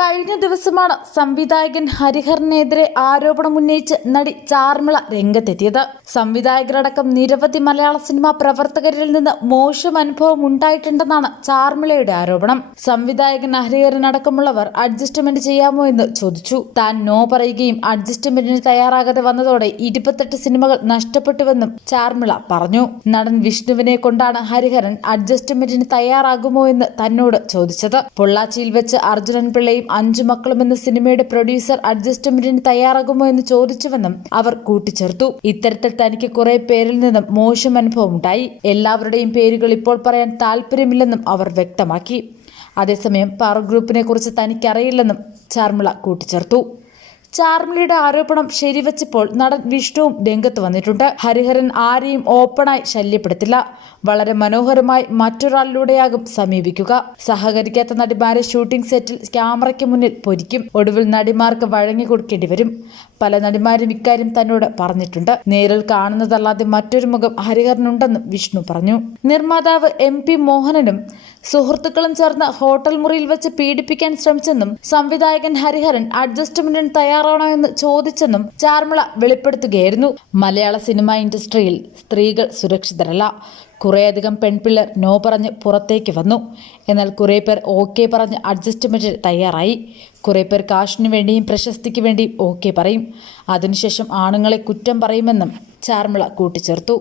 കഴിഞ്ഞ ദിവസമാണ് സംവിധായകൻ ഹരിഹരനെതിരെ ആരോപണമുന്നയിച്ച് നടി ചാർമിള രംഗത്തെത്തിയത്. സംവിധായകരടക്കം നിരവധി മലയാള സിനിമാ പ്രവർത്തകരിൽ നിന്ന് മോശം അനുഭവം ഉണ്ടായിട്ടുണ്ടെന്നാണ് ചാർമിളയുടെ ആരോപണം. സംവിധായകൻ ഹരിഹരൻ അടക്കമുള്ളവർ അഡ്ജസ്റ്റ്മെന്റ് ചെയ്യാമോ എന്ന് ചോദിച്ചു. താൻ നോ പറയുകയും അഡ്ജസ്റ്റ്മെന്റിന് തയ്യാറാകാതെ വന്നതോടെ 28 സിനിമകൾ നഷ്ടപ്പെട്ടുവെന്നും ചാർമിള പറഞ്ഞു. നടൻ വിഷ്ണുവിനെ കൊണ്ടാണ് ഹരിഹരൻ അഡ്ജസ്റ്റ്മെന്റിന് തയ്യാറാകുമോ എന്ന് തന്നോട് ചോദിച്ചത്. പൊള്ളാച്ചിയിൽ വെച്ച് അർജുനൻ പിള്ളയും 5 മക്കളും എന്ന സിനിമയുടെ പ്രൊഡ്യൂസർ അഡ്ജസ്റ്റ്മെന്റിന് തയ്യാറാകുമോ എന്ന് ചോദിച്ചുവെന്നും അവർ കൂട്ടിച്ചേർത്തു. ഇത്തരത്തിൽ തനിക്ക് കുറെ പേരിൽ നിന്നും മോശം അനുഭവം ഉണ്ടായി. എല്ലാവരുടെയും പേരുകൾ ഇപ്പോൾ പറയാൻ താല്പര്യമില്ലെന്നും അവർ വ്യക്തമാക്കി. അതേസമയം പവർ ഗ്രൂപ്പിനെ കുറിച്ച് തനിക്കറിയില്ലെന്നും ചാർമിള കൂട്ടിച്ചേർത്തു. ചാർമിളയുടെ ആരോപണം ശരിവച്ചപ്പോൾ നടൻ വിഷ്ണുവും രംഗത്ത് വന്നിട്ടുണ്ട്. ഹരിഹരൻ ആരെയും ഓപ്പണായി ശല്യപ്പെടുത്തില്ല, വളരെ മനോഹരമായി മറ്റൊരാളിലൂടെയാകും സമീപിക്കുക. സഹകരിക്കാത്ത നടിമാരെ ഷൂട്ടിംഗ് സെറ്റിൽ ക്യാമറയ്ക്ക് മുന്നിൽ പൊരിക്കും. ഒടുവിൽ നടിമാർക്ക് വഴങ്ങി കൊടുക്കേണ്ടി വരും. പല നടിമാരും ഇക്കാര്യം തന്നോട് പറഞ്ഞിട്ടുണ്ട്. നേരിൽ കാണുന്നതല്ലാതെ മറ്റൊരു മുഖം ഹരിഹരനുണ്ടെന്നും വിഷ്ണു പറഞ്ഞു. നിർമ്മാതാവ് MP മോഹനനും സുഹൃത്തുക്കളും ചേർന്ന് ഹോട്ടൽ മുറിയിൽ വെച്ച് പീഡിപ്പിക്കാൻ ശ്രമിച്ചെന്നും സംവിധായകൻ ഹരിഹരൻ അഡ്ജസ്റ്റ്മെന്റിന് തയ്യാറാണോ എന്ന് ചോദിച്ചെന്നും ചാർമിള വെളിപ്പെടുത്തുകയായിരുന്നു. മലയാള സിനിമാ ഇൻഡസ്ട്രിയിൽ സ്ത്രീകൾ സുരക്ഷിതരല്ല. കുറേയധികം പെൺപിള്ളേർ നോ പറഞ്ഞ് പുറത്തേക്ക് വന്നു. എന്നാൽ കുറേ പേർ ഓക്കെ പറഞ്ഞ് അഡ്ജസ്റ്റ്മെന്റിന് തയ്യാറായി. കുറേ പേർ കാശിനു വേണ്ടിയും പ്രശസ്തിക്ക് വേണ്ടിയും ഓക്കെ പറയും. അതിനുശേഷം ആണുങ്ങളെ കുറ്റം പറയുമെന്നും ചാർമിള കൂട്ടിച്ചേർത്തു.